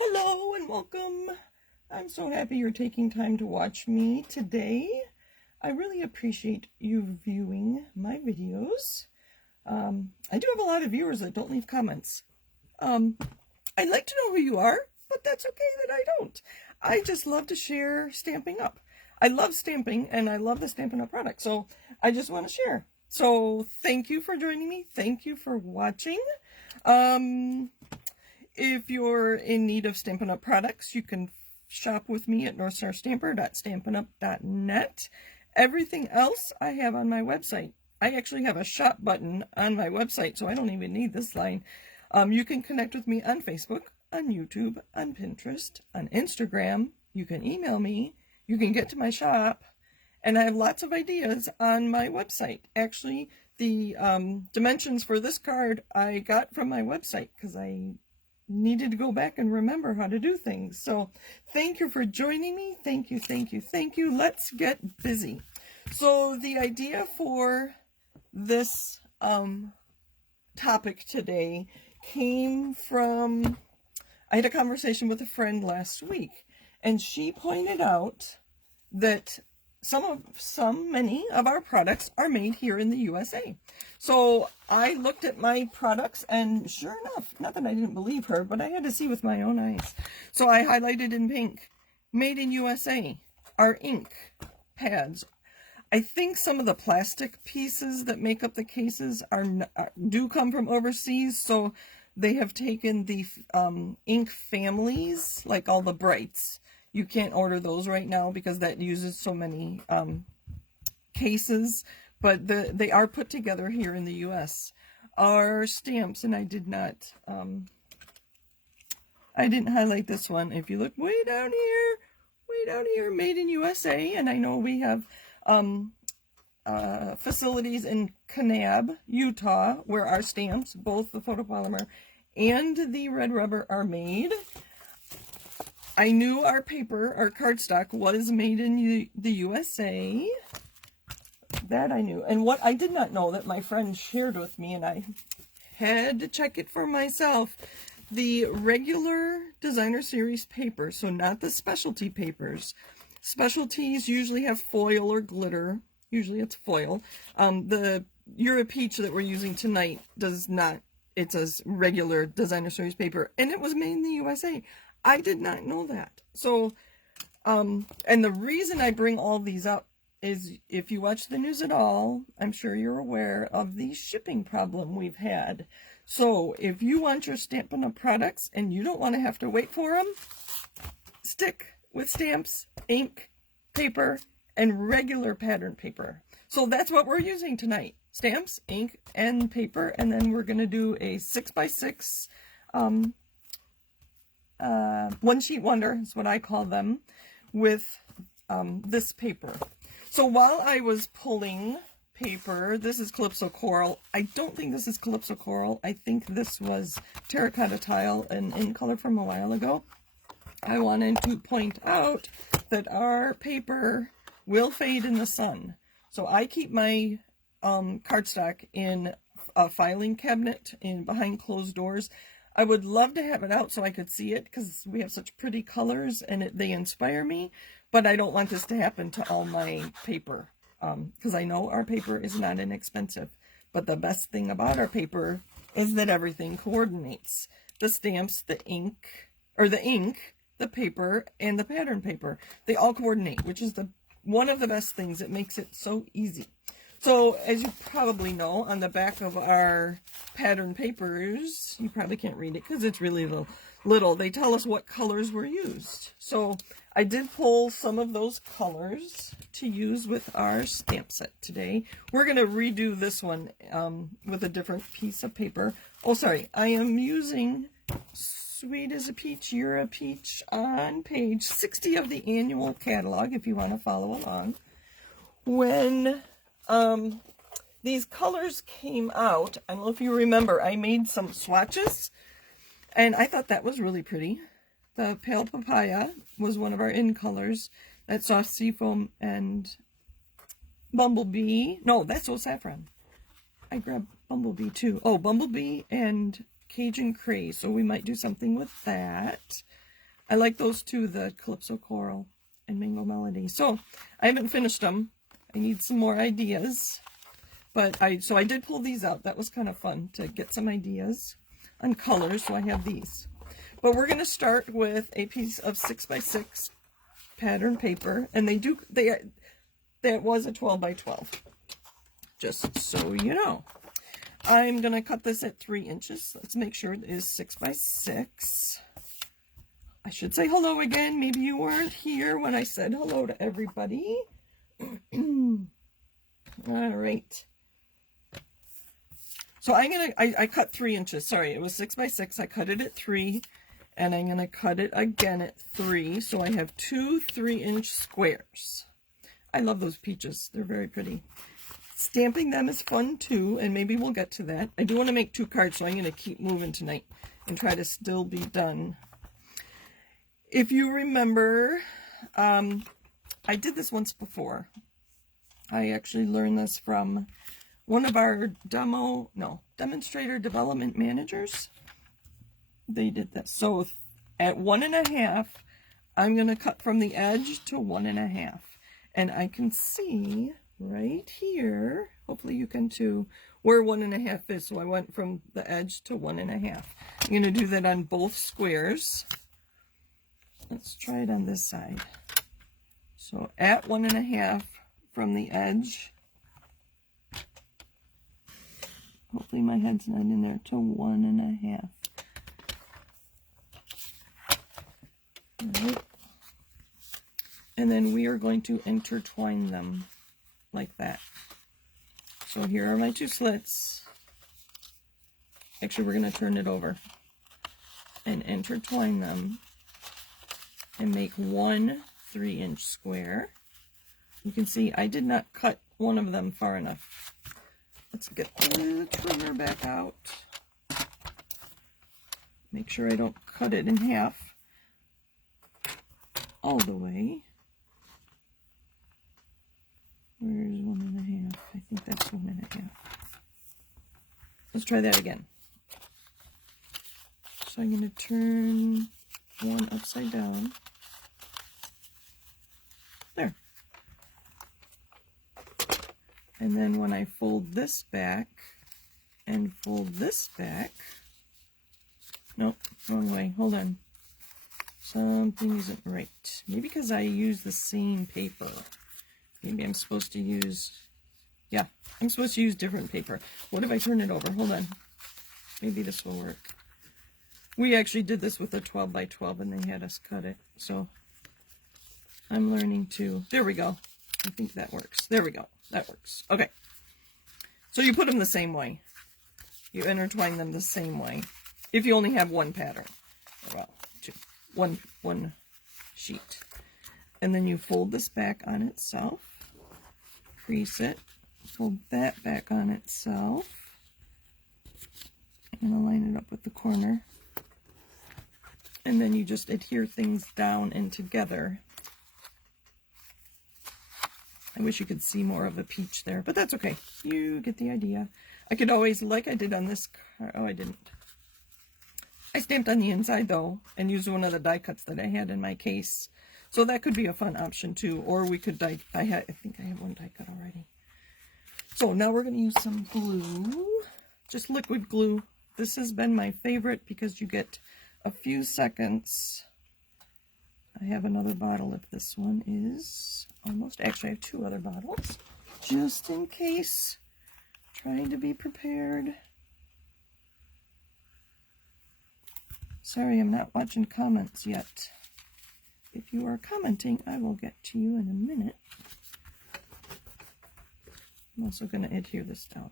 Hello and welcome. I'm so happy you're taking time to watch me today. I really appreciate you viewing my videos. I do have a lot of viewers that don't leave comments. I'd like to know who you are, but that's okay that I don't. I just love to share Stamping Up. I love stamping and I love the Stampin' Up product, so I just want to share. So thank you for joining me. Thank you for watching. If you're in need of Stampin' Up products, you can shop with me at northstarstamper.stampinup.net. Everything else I have on my website. I actually have a shop button on my website, so I don't even need this line. You can connect with me on Facebook, on YouTube, on Pinterest, on Instagram. You can email me. You can get to my shop. And I have lots of ideas on my website. Actually, the dimensions for this card I got from my website because I needed to go back and remember how to do things. So thank you for joining me. Thank you, thank you, thank you. Let's get busy. So the idea for this topic today came from, I had a conversation with a friend last week, and she pointed out that many of our products are made here in the USA. So I looked at my products, and sure enough, not that I didn't believe her, but I had to see with my own eyes. So I highlighted in pink, made in USA. Our ink pads. I think some of the plastic pieces that make up the cases do come from overseas, so they have taken the ink families, like all the brights. You can't order those right now because that uses so many cases, but they are put together here in the U.S. Our stamps, and I didn't highlight this one. If you look way down here, made in USA, and I know we have facilities in Kanab, Utah, where our stamps, both the photopolymer and the red rubber, are made. I knew our paper, our cardstock, was made in the USA. That I knew. And what I did not know that my friend shared with me, and I had to check it for myself, the regular designer series paper, so not the specialty papers. Specialties usually have foil or glitter. Usually it's foil. The Euro Peach that we're using tonight does not. It's a regular designer series paper, and it was made in the USA. I did not know that. So, and the reason I bring all these up is if you watch the news at all, I'm sure you're aware of the shipping problem we've had. So if you want your Stampin' Up products and you don't want to have to wait for them, stick with stamps, ink, paper, and regular pattern paper. So that's what we're using tonight. Stamps, ink, and paper. And then we're going to do a 6x6 one sheet wonder is what I call them, with this paper. So while I was pulling paper, this is Calypso Coral. I don't think this is Calypso Coral. I think this was Terracotta Tile and in color from a while ago. I wanted to point out that our paper will fade in the sun. So I keep my cardstock in a filing cabinet behind closed doors. I would love to have it out so I could see it because we have such pretty colors and they inspire me, but I don't want this to happen to all my paper because I know our paper is not inexpensive. But the best thing about our paper is that everything coordinates. The stamps, the ink, the paper, and the pattern paper. They all coordinate, which is one of the best things. It makes it so easy. So, as you probably know, on the back of our pattern papers, you probably can't read it because it's really little. They tell us what colors were used. So, I did pull some of those colors to use with our stamp set today. We're going to redo this one with a different piece of paper. Oh, sorry. I am using Sweet as a Peach, You're a Peach on page 60 of the annual catalog, if you want to follow along. When these colors came out, I don't know if you remember, I made some swatches, and I thought that was really pretty. The Pale Papaya was one of our in colors. That Soft Seafoam and Bumblebee. No, that's Old Saffron. I grabbed Bumblebee too. Oh, Bumblebee and Cajun Craze. So we might do something with that. I like those two, the Calypso Coral and Mango Melody. So I haven't finished them. I need some more ideas. But I did pull these out. That was kind of fun to get some ideas on colors. So I have these. But we're going to start with a piece of 6x6 pattern paper. And that was a 12x12. Just so you know. I'm going to cut this at 3 inches. Let's make sure it is 6x6. I should say hello again. Maybe you weren't here when I said hello to everybody. All right. So I cut 3 inches. Sorry, it was 6x6. I cut it at 3, and I'm going to cut it again at 3. So I have 2 3-inch squares. I love those peaches. They're very pretty. Stamping them is fun too, and maybe we'll get to that. I do want to make 2 cards, so I'm going to keep moving tonight and try to still be done. If you remember, I did this once before. I actually learned this from one of our demonstrator development managers. They did this. So at 1.5, I'm going to cut from the edge to 1.5. And I can see right here, hopefully you can too, where 1.5 is. So I went from the edge to 1.5. I'm going to do that on both squares. Let's try it on this side. So at 1.5 from the edge, hopefully my head's not in there, to 1.5. Right. And then we are going to intertwine them like that. So here are my 2 slits. Actually, we're going to turn it over and intertwine them and make 1 3-inch square. You can see I did not cut one of them far enough. Let's get the trimmer back out. Make sure I don't cut it in half all the way. Where's 1.5? I think that's 1.5. Let's try that again. So I'm going to turn one upside down. There. And then when I fold this back and fold this back, nope, wrong way, hold on. Something isn't right. Maybe because I use the same paper. Maybe I'm supposed to use, yeah, I'm supposed to use different paper. What if I turn it over? Hold on. Maybe this will work. We actually did this with a 12x12 and they had us cut it. So I'm learning to, there we go. I think that works. There we go. That works. Okay. So you put them the same way. You intertwine them the same way. If you only have one pattern. Well, one sheet. And then you fold this back on itself. Crease it. Fold that back on itself. I'm going to line it up with the corner. And then you just adhere things down and together. I wish you could see more of a peach there, but that's okay. You get the idea. I could always, like I did on this card, oh, I didn't. I stamped on the inside though, and used one of the die cuts that I had in my case. So that could be a fun option too, or we could I think I have one die cut already. So now we're going to use some glue, just liquid glue. This has been my favorite because you get a few seconds. I have another bottle if this one is almost, actually I have 2 other bottles, just in case, trying to be prepared. Sorry, I'm not watching comments yet. If you are commenting, I will get to you in a minute. I'm also going to adhere this down.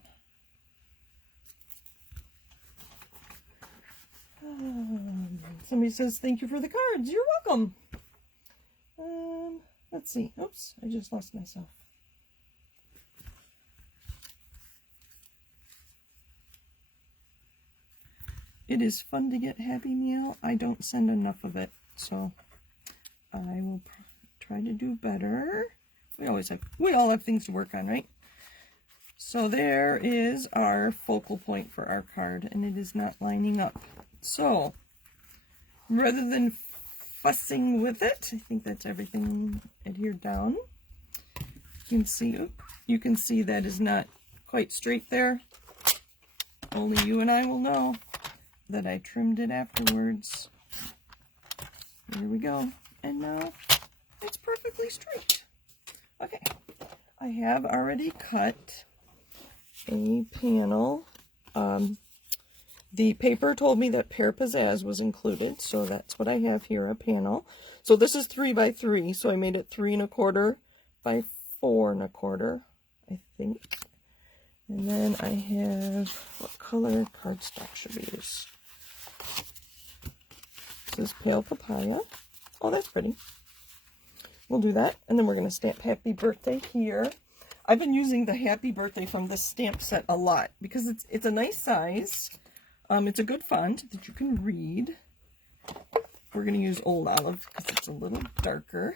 Somebody says, thank you for the cards. You're welcome. Let's see. Oops, I just lost myself. It is fun to get Happy Meal. I don't send enough of it, so I will try to do better. We all have things to work on, right? So there is our focal point for our card, and it is not lining up. So rather than fussing with it. I think that's everything adhered down. You can see that is not quite straight there. Only you and I will know that I trimmed it afterwards. There we go. And now it's perfectly straight. Okay, I have already cut a panel. The paper told me that pear pizzazz was included, so that's what I have here, a panel. So this is 3 by 3, so I made it 3 1/4 by 4 1/4, I think. And then I have, what color cardstock should we use? This is pale papaya. Oh, that's pretty. We'll do that, and then we're going to stamp happy birthday here. I've been using the happy birthday from this stamp set a lot because it's a nice size. It's a good font that you can read. We're going to use Old Olive because it's a little darker.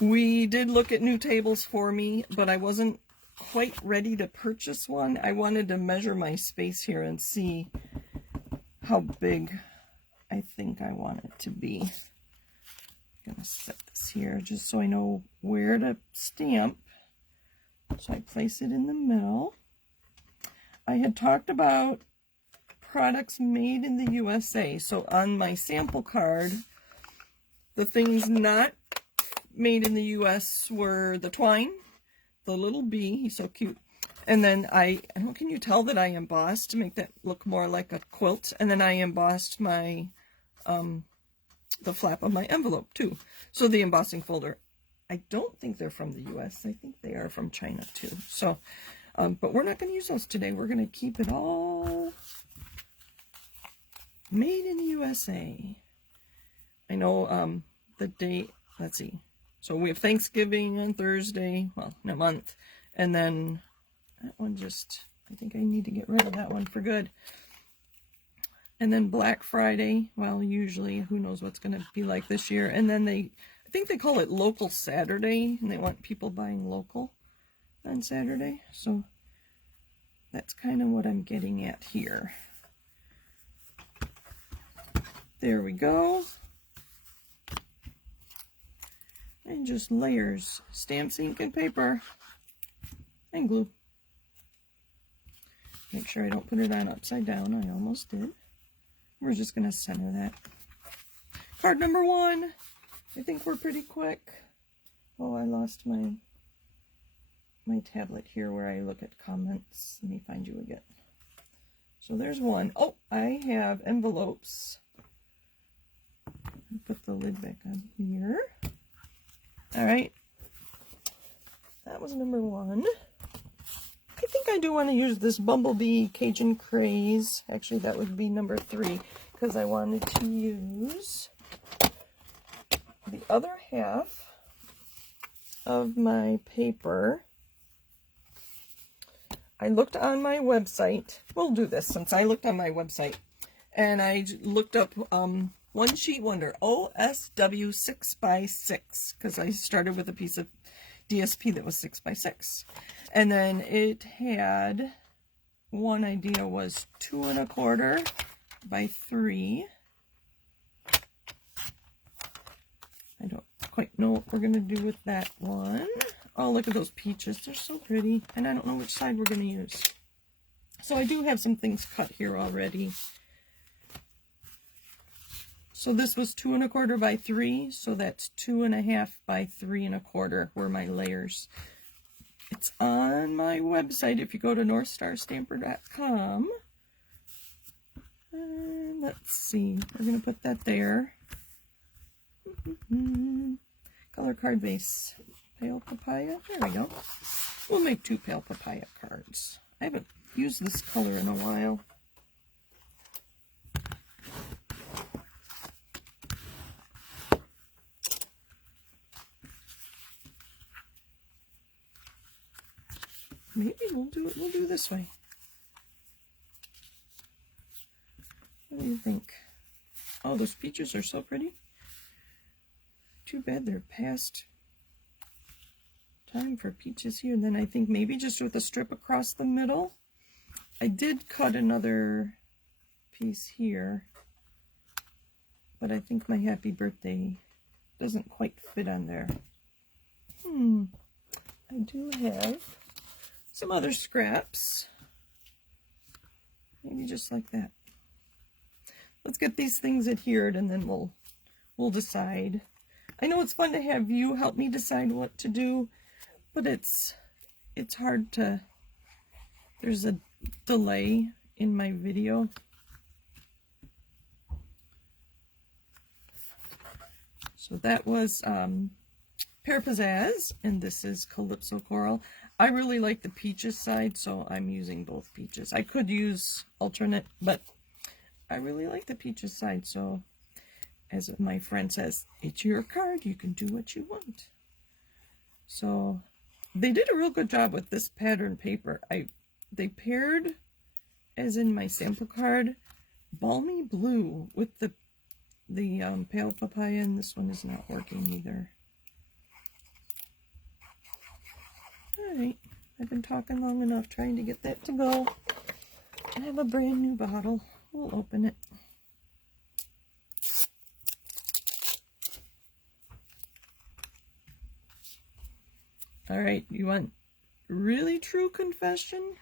We did look at new tables for me, but I wasn't quite ready to purchase one. I wanted to measure my space here and see how big I think I want it to be. I'm going to set this here just so I know where to stamp. So I place it in the middle. I had talked about products made in the USA. So on my sample card, the things not made in the US were the twine, the little bee, he's so cute. And then I don't, can you tell that I embossed to make that look more like a quilt? And then I embossed my, the flap of my envelope too. So the embossing folder, I don't think they're from the US. I think they are from China too. So, but we're not going to use those today. We're going to keep it all made in the USA. I know the date, let's see. So we have Thanksgiving on Thursday, well, in a month. And then that one just, I think I need to get rid of that one for good. And then Black Friday, well, usually, who knows what's going to be like this year. And then I think they call it Local Saturday, and they want people buying local on Saturday. So that's kind of what I'm getting at here. There we go. And just layers, stamps, ink, and paper, and glue. Make sure I don't put it on upside down. I almost did. We're just going to center that. Card number 1. I think we're pretty quick. Oh, I lost my tablet here where I look at comments. Let me find you again. So there's one. Oh, I have envelopes. Put the lid back on here. All right. That was number 1. I think I do want to use this Bumblebee Cajun Craze. Actually, that would be number 3 because I wanted to use the other half of my paper. I looked on my website. We'll do this since I looked on my website. And I looked up One Sheet Wonder, OSW 6x6, because I started with a piece of DSP that was 6x6. And then it had, one idea was 2 1/4 by 3. I don't quite know what we're going to do with that one. Oh, look at those peaches. They're so pretty. And I don't know which side we're going to use. So I do have some things cut here already. So this was 2 1/4 by 3. So that's 2 1/2 by 3 1/4 were my layers. It's on my website if you go to northstarstamper.com. Let's see. We're going to put that there. Color card base. Pale papaya. There we go. We'll make 2 pale papaya cards. I haven't used this color in a while. Maybe we'll do this way. What do you think? Oh, those peaches are so pretty. Too bad they're past time for peaches here. And then I think maybe just with a strip across the middle. I did cut another piece here. but I think my happy birthday doesn't quite fit on there. I do have some other scraps. Maybe just like that. Let's get these things adhered and then we'll decide. I know it's fun to have you help me decide what to do, but it's hard to, there's a delay in my video. So that was Pear Pizzazz, and this is Calypso Coral. I really like the peaches side, so I'm using both peaches. I could use alternate, but I really like the peaches side, so as my friend says, it's your card, you can do what you want. So they did a real good job with this pattern paper. They paired, as in my sample card, Balmy Blue with the Pale Papaya, and this one is not working either. Alright, I've been talking long enough trying to get that to go. I have a brand new bottle. We'll open it. Alright, you want really true confession?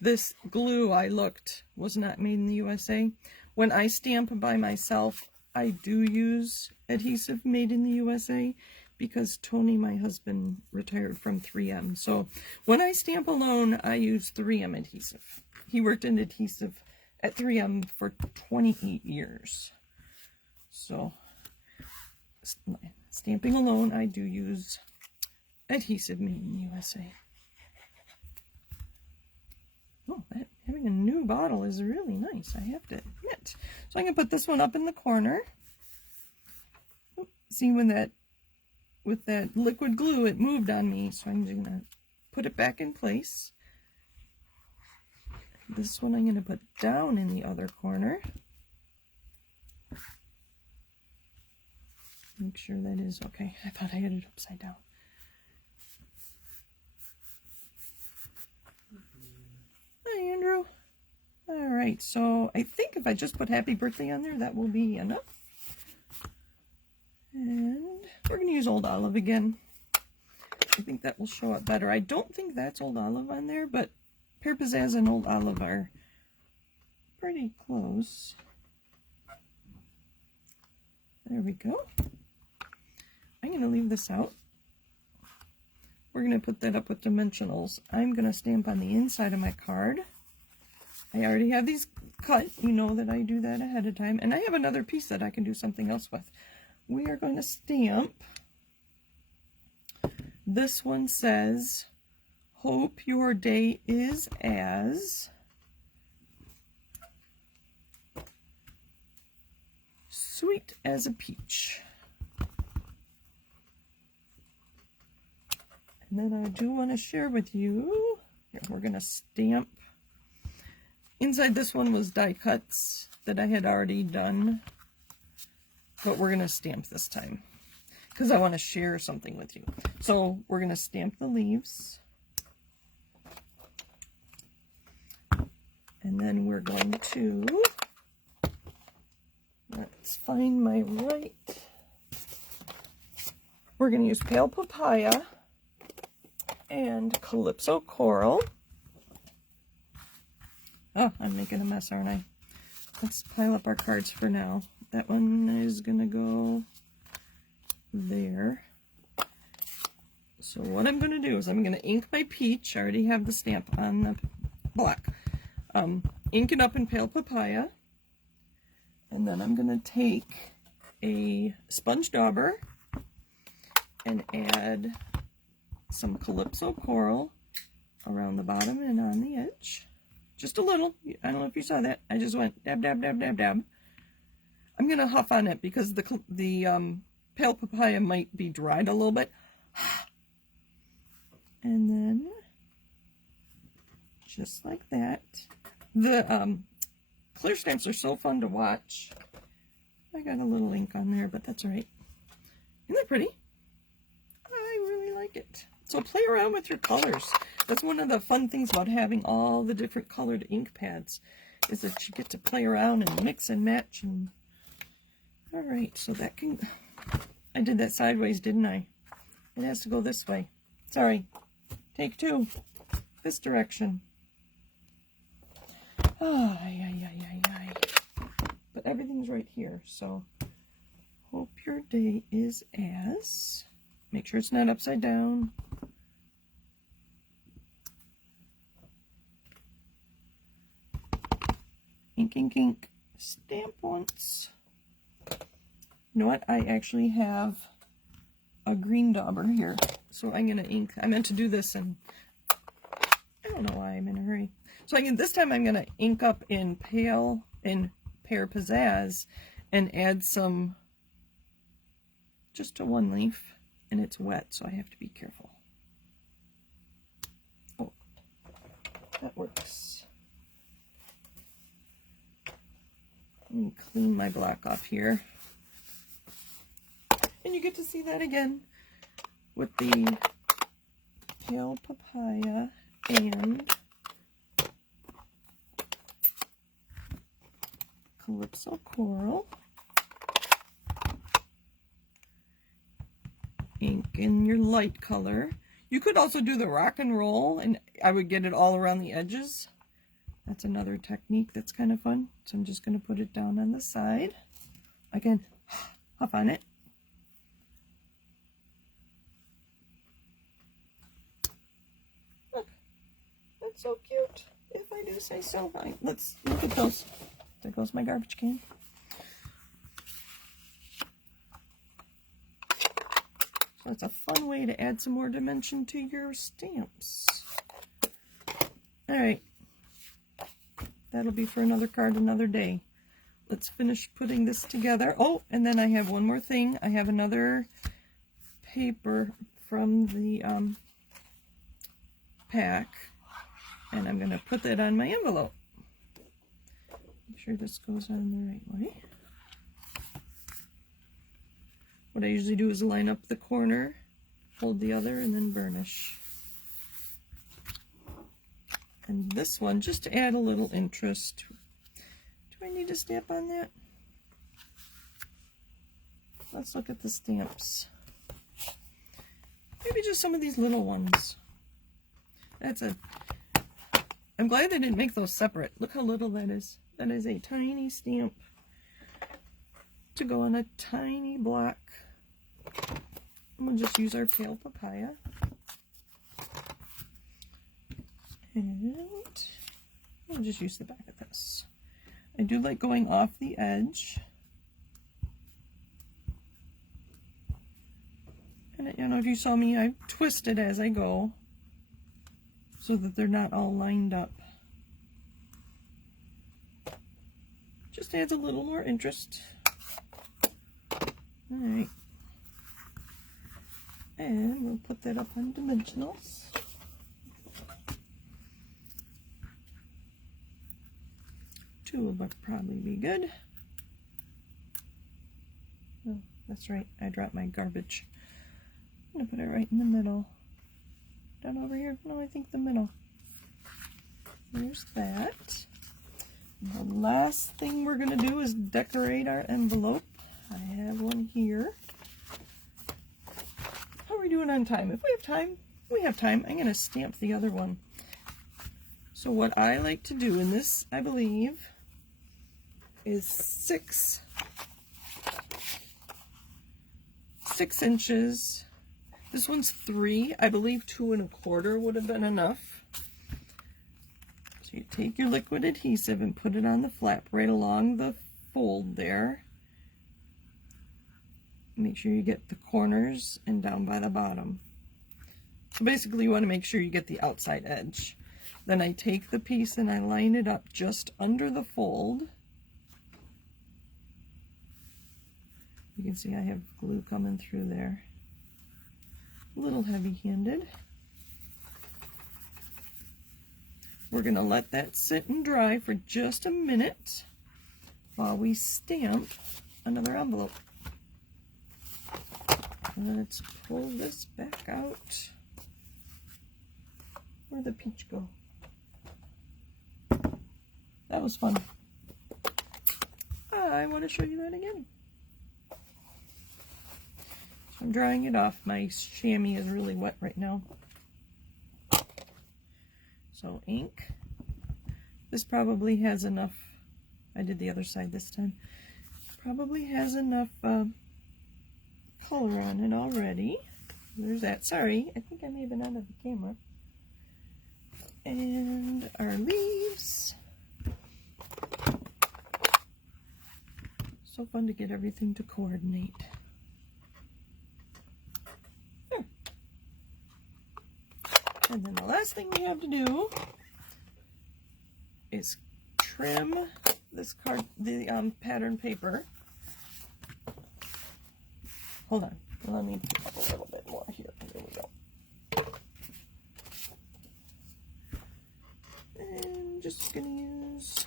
This glue, I looked, was not made in the USA. When I stamp by myself, I do use adhesive made in the USA because Tony, my husband, retired from 3M. So when I stamp alone, I use 3M adhesive. He worked in adhesive at 3M for 28 years. So stamping alone, I do use adhesive made in the USA. Oh, having a new bottle is really nice, I have to admit. So I'm going to put this one up in the corner. See, with that liquid glue, it moved on me, so I'm just going to put it back in place. This one I'm going to put down in the other corner. Make sure that is okay. I thought I had it upside down. Hi, Andrew. All right, so I think if I just put happy birthday on there, that will be enough. And we're going to use Old Olive again. I think that will show up better. I don't think that's Old Olive on there, but Pear Pizzazz and Old Olive are pretty close. There we go. I'm going to leave this out. We're going to put that up with dimensionals. I'm going to stamp on the inside of my card. I already have these cut. You know that I do that ahead of time. And I have another piece that I can do something else with. We are going to stamp. This one says, hope your day is as sweet as a peach. And then I do want to share with you, here, we're going to stamp. Inside this one was die cuts that I had already done, but we're going to stamp this time because I want to share something with you. So we're going to stamp the leaves. And then we're going to, let's find my right. We're going to use Pale Papaya and Calypso Coral. Oh, I'm making a mess, aren't I? Let's pile up our cards for now. That one is going to go there. So what I'm going to do is I'm going to ink my peach. I already have the stamp on the black. Ink it up in Pale Papaya. And then I'm going to take a sponge dauber and add some Calypso Coral around the bottom and on the edge. Just a little. I don't know if you saw that. I just went dab, dab, dab, dab, dab. I'm going to huff on it because the Pale Papaya might be dried a little bit. And then, just like that. The clear stamps are so fun to watch. I got a little ink on there, but that's all right. Isn't that pretty? I really like it. So play around with your colors. That's one of the fun things about having all the different colored ink pads, is that you get to play around and mix and match and All right, so that can, I did that sideways, didn't I? It has to go this way. Sorry. Take two. This direction. Oh, but everything's right here, so hope your day is as, make sure it's not upside down. Ink, ink, ink. Stamp once. You know what? I actually have a green dauber here, so I'm gonna ink. I meant to do this, and I don't know why I'm in a hurry. So this time I'm gonna ink up in Pear Pizzazz and add some just to one leaf, and it's wet, so I have to be careful. Oh, that works. Let me clean my black off here. And you get to see that again with the pale papaya and Calypso Coral. Ink in your light color. You could also do the rock and roll, and I would get it all around the edges. That's another technique that's kind of fun. So I'm just going to put it down on the side. Again, hop on it. Look, that's so cute, if I do say so. Right, let's look at those. There goes my garbage can. So it's a fun way to add some more dimension to your stamps. All right. That'll be for another card another day. Let's finish putting this together. Oh, and then I have one more thing. I have another paper from the pack, and I'm going to put that on my envelope. Make sure this goes on the right way. What I usually do is line up the corner, hold the other, and then burnish. And this one, just to add a little interest. Do I need to stamp on that? Let's look at the stamps. Maybe just some of these little ones. I'm glad they didn't make those separate. Look how little that is. That is a tiny stamp to go on a tiny block. I'm going to just use our pale papaya. And I'll just use the back of this. I do like going off the edge. And you know, if you saw me, I twist it as I go so that they're not all lined up. Just adds a little more interest. Alright. And we'll put that up on dimensionals. Two will probably be good. Oh, that's right, I dropped my garbage. I'm going to put it right in the middle. Down over here? No, I think the middle. There's that. And the last thing we're going to do is decorate our envelope. I have one here. How are we doing on time? If we have time, we have time. I'm going to stamp the other one. So what I like to do, and this, I believe, is 6 inches. This one's 3. I believe 2 1/4 would have been enough. So you take your liquid adhesive and put it on the flap right along the fold there. Make sure you get the corners and down by the bottom. So basically you want to make sure you get the outside edge. Then I take the piece and I line it up just under the fold. You can see I have glue coming through there. A little heavy-handed. We're going to let that sit and dry for just a minute while we stamp another envelope. Let's pull this back out. Where'd the peach go? That was fun. I want to show you that again. I'm drying it off. My chamois is really wet right now. So ink. This probably has enough. I did the other side this time. Probably has enough color on it already. There's that. Sorry, I think I may have been out of the camera. And our leaves. So fun to get everything to coordinate. There. And then the last thing we have to do is trim this card, the pattern paper. Hold on, let me pick up a little bit more here. There we go. And just gonna use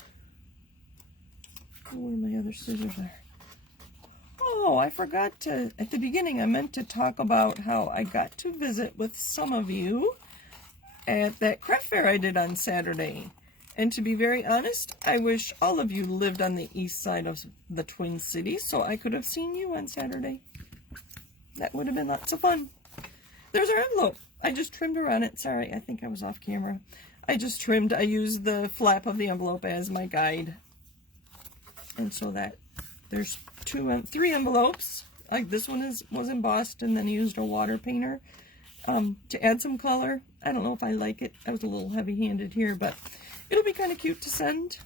where my other scissors are. Oh, I forgot to, at the beginning, I meant to talk about how I got to visit with some of you at that craft fair I did on Saturday. And to be very honest, I wish all of you lived on the east side of the Twin Cities so I could have seen you on Saturday. That would have been lots of fun. There's our envelope. I just trimmed around it. Sorry, I think I was off camera. I just trimmed. I used the flap of the envelope as my guide. And so that there's three envelopes. Like this one was embossed, and then I used a water painter to add some color. I don't know if I like it. I was a little heavy-handed here, but it'll be kind of cute to send.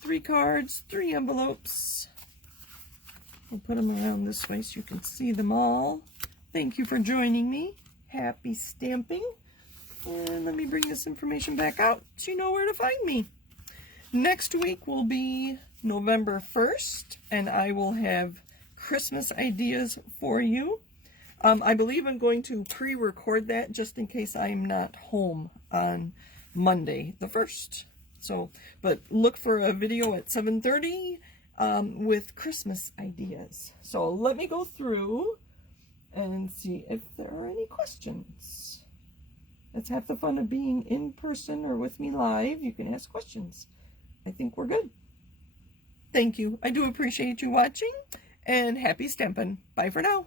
3 cards, 3 envelopes. I'll put them around this way so you can see them all. Thank you for joining me. Happy stamping. And let me bring this information back out so you know where to find me. Next week will be November 1st, and I will have Christmas ideas for you. I believe I'm going to pre-record that just in case I'm not home on Monday the 1st. So, but look for a video at 7:30 with Christmas ideas. So let me go through and see if there are any questions. That's half the fun of being in person or with me live. You can ask questions. I think we're good. Thank you. I do appreciate you watching, and happy stampin'. Bye for now.